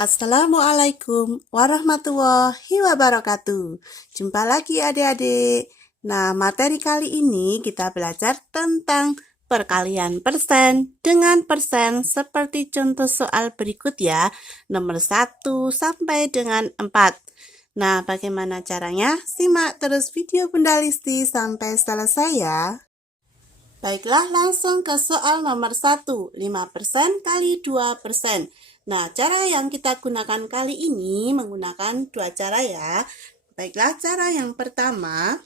Assalamualaikum warahmatullahi wabarakatuh. Jumpa lagi adik-adik. Nah, materi kali ini kita belajar tentang perkalian persen dengan persen seperti contoh soal berikut ya. Nomor 1 sampai dengan 4. Nah, bagaimana caranya? Simak terus video Bunda Listi sampai selesai ya. Baiklah, langsung ke soal nomor 1, 5% kali 2%. Nah, cara yang kita gunakan kali ini menggunakan dua cara ya. Baiklah, cara yang pertama,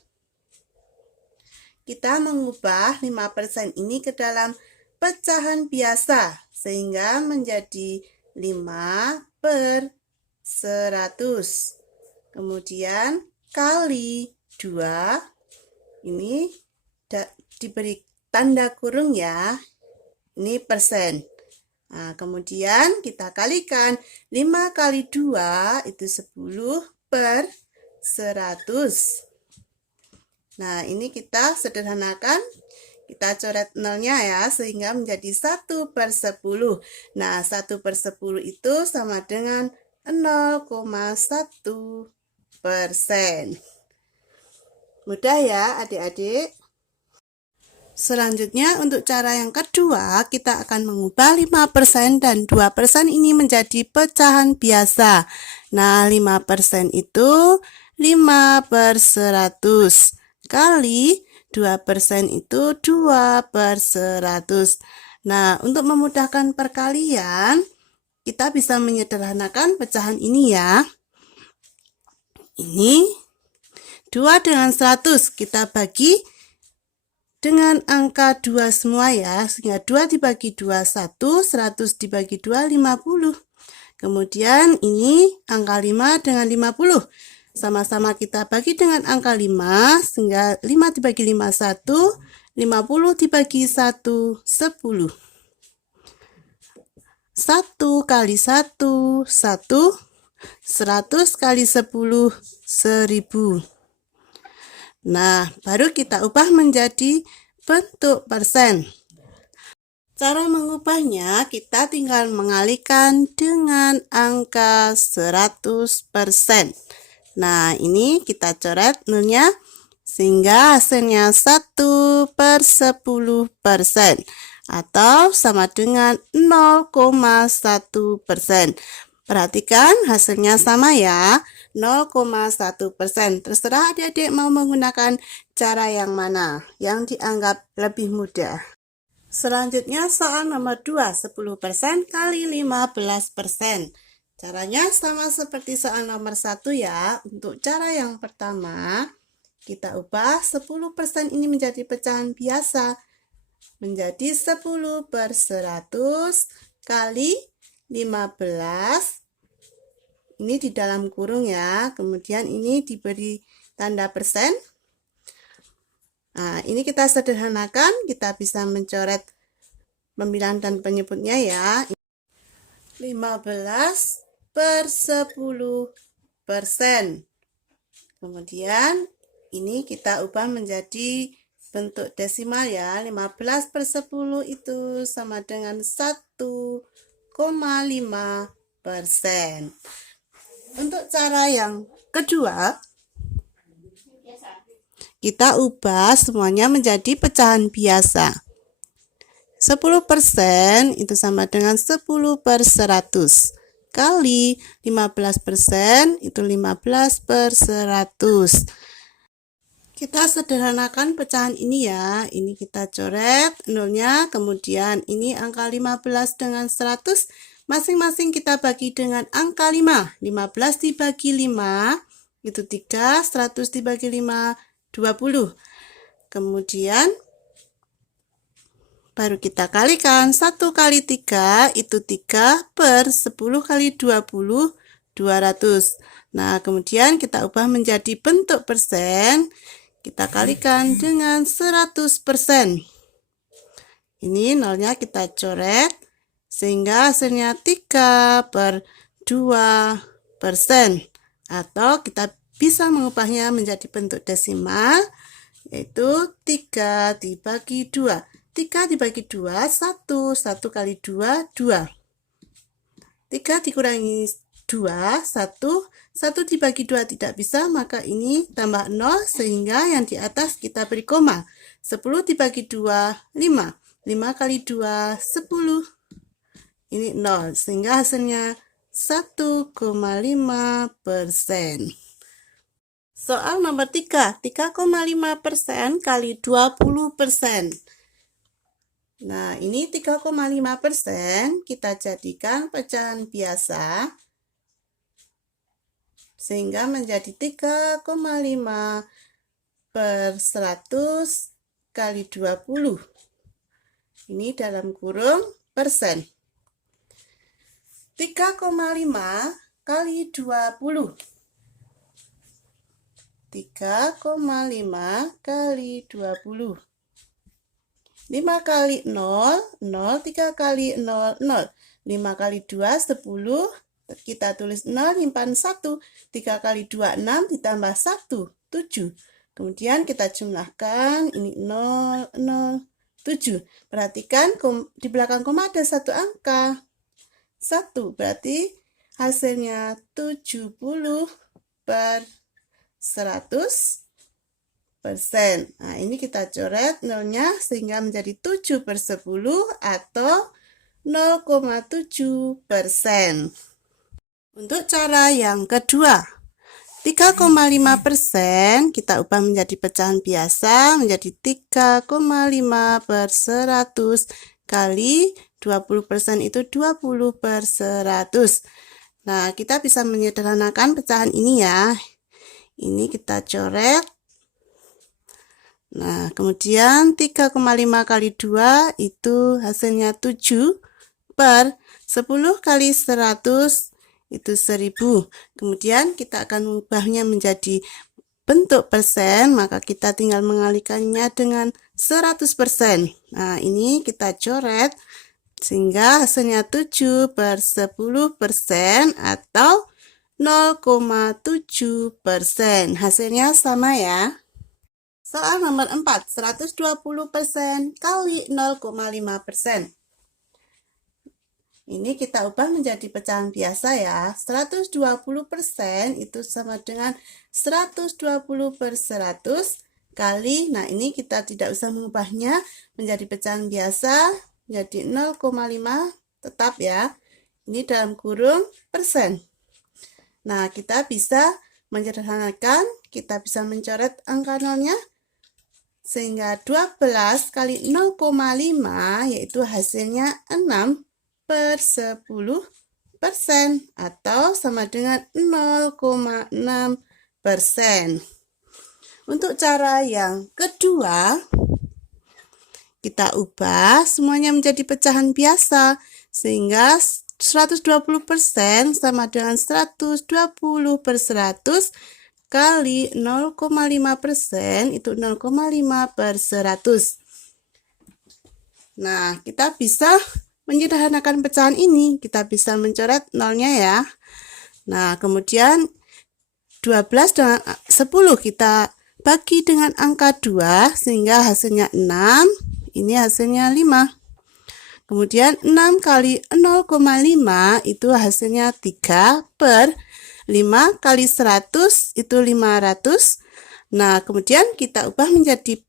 kita mengubah 5% ini ke dalam pecahan biasa, sehingga menjadi 5/100. Kemudian kali 2, ini diberi tanda kurung ya, ini persen. Nah, kemudian kita kalikan 5 kali 2 itu 10/100. Nah, ini kita sederhanakan, kita coret nolnya ya, sehingga menjadi 1/10. Nah, 1/10 itu sama dengan 0,1%. Mudah ya adik-adik? Selanjutnya untuk cara yang kedua, kita akan mengubah 5% dan 2% ini menjadi pecahan biasa. Nah, 5% itu 5/100 kali 2% itu 2/100. Nah, untuk memudahkan perkalian, kita bisa menyederhanakan pecahan ini ya. Ini 2 dengan 100 kita bagi dengan angka 2 semua ya, sehingga 2 dibagi 2, 1, 100 dibagi 2, 50. Kemudian ini angka 5 dengan 50. Sama-sama kita bagi dengan angka 5, sehingga 5 dibagi 5, 1, 50 dibagi 1, 10. 1 kali 1, 1, 100 kali 10, 1000. Nah, baru kita ubah menjadi bentuk persen. Cara mengubahnya, kita tinggal mengalihkan dengan angka 100%. Nah, ini kita coret nolnya, sehingga hasilnya 1/10%. Atau sama dengan 0,1%. Perhatikan hasilnya sama ya, 0,1%. Terserah adik-adik mau menggunakan cara yang mana, yang dianggap lebih mudah. Selanjutnya soal nomor 2, 10% kali 15%. Caranya sama seperti soal nomor 1 ya. Untuk cara yang pertama, kita ubah 10% ini menjadi pecahan biasa. Menjadi 10/100 kali 15, ini di dalam kurung ya, kemudian ini diberi tanda persen. Nah, ini kita sederhanakan, kita bisa mencoret pembilang dan penyebutnya ya. 15/10%. Kemudian ini kita ubah menjadi bentuk desimal ya, 15/10 itu sama dengan 1,5%. Untuk cara yang kedua, kita ubah semuanya menjadi pecahan biasa. 10% itu sama dengan 10/100 kali 15% itu 15/100. Kita sederhanakan pecahan ini ya. Ini kita coret nolnya, kemudian ini angka 15 dengan 100. Masing-masing kita bagi dengan angka 5. 15 dibagi 5 itu 3, 100 dibagi 5, 20. Kemudian baru kita kalikan, 1 kali 3 itu 3/10 kali 20, 200. Nah, kemudian kita ubah menjadi bentuk persen, kita kalikan dengan 100%. Ini nolnya kita coret, sehingga hasilnya 3/2%. Atau kita bisa mengubahnya menjadi bentuk desimal, yaitu 3 dibagi 2. 3 dibagi 2, 1. 1 kali 2, 2. 3 dikurangi 2, 1 dibagi 2 tidak bisa, maka ini tambah 0, sehingga yang di atas kita beri koma. 10 dibagi 2, 5. 5 kali 2, 10. Ini 0, sehingga hasilnya 1,5%. Soal nomor 3, 3,5% kali 20%. Nah, ini 3,5% kita jadikan pecahan biasa, sehingga menjadi 3,5 per 100 kali 20. Ini dalam kurung persen. 3,5 kali 20. 3,5 kali 20. 5 kali 0, 0, 3 kali 0, 0. 5 kali 2, 10. Kita tulis 0, nyimpan 1. 3 kali 2, 6, ditambah 1, 7. Kemudian kita jumlahkan, ini 0, 0, 7. Perhatikan di belakang koma ada satu angka. 1, berarti hasilnya 70 per 100%. Nah, ini kita coret nolnya sehingga menjadi 7 per 10 atau 0,7%. Untuk cara yang kedua, 3,5% kita ubah menjadi pecahan biasa menjadi 3,5 per 100 kali 20% itu 20 per 100. Nah, kita bisa menyederhanakan pecahan ini ya. Ini kita coret. Nah, kemudian 3,5 kali 2 itu hasilnya 7 per 10 kali 100 itu 1000. Kemudian kita akan mengubahnya menjadi bentuk persen, maka kita tinggal mengalihkannya dengan 100%. Nah, ini kita coret sehingga hasilnya 7 per 10% atau 0,7%. Hasilnya sama ya. Soal nomor 4, 120% kali 0,5%. Ini kita ubah menjadi pecahan biasa ya. 120% itu sama dengan 120 per 100 kali, nah ini kita tidak usah mengubahnya menjadi pecahan biasa, jadi 0,5 tetap ya. Ini dalam kurung persen. Nah, kita bisa menyederhanakan, kita bisa mencoret angka nolnya, sehingga 12 kali 0,5 yaitu hasilnya 6 per 10% atau sama dengan 0,6%. Untuk cara yang kedua, kita ubah semuanya menjadi pecahan biasa sehingga 120% sama dengan 120 per 100 kali 0,5% itu 0,5 per 100. Nah, kita bisa menyederhanakan pecahan ini, kita bisa mencoret nolnya ya. Nah, kemudian 12 dengan 10 kita bagi dengan angka 2 sehingga hasilnya 6, ini hasilnya 5. Kemudian 6 kali 0,5 itu hasilnya 3 per 5 kali 100 itu 500. Nah, kemudian kita ubah menjadi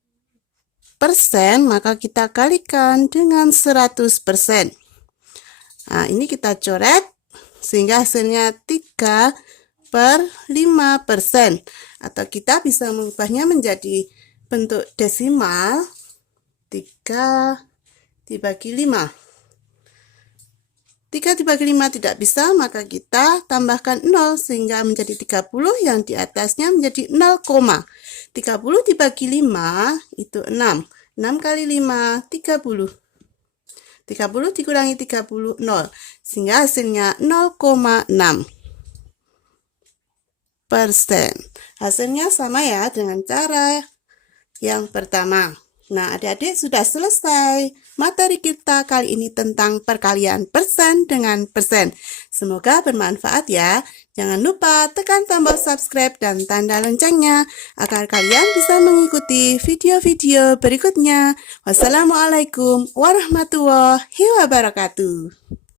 persen, maka kita kalikan dengan 100%. Nah, ini kita coret sehingga hasilnya 3 per 5%. Atau kita bisa mengubahnya menjadi bentuk desimal 3 dibagi 5. 3 dibagi 5 tidak bisa, maka kita tambahkan 0 sehingga menjadi 30, yang di atasnya menjadi 0, 30 dibagi 5 itu 6. 6 kali 5, 30. 30 dikurangi 30, 0. Sehingga hasilnya 0,6%. Hasilnya sama ya dengan cara yang pertama. Nah, adik-adik sudah selesai materi kita kali ini tentang perkalian persen dengan persen. Semoga bermanfaat ya. Jangan lupa tekan tombol subscribe dan tanda loncengnya agar kalian bisa mengikuti video-video berikutnya. Wassalamualaikum warahmatullahi wabarakatuh.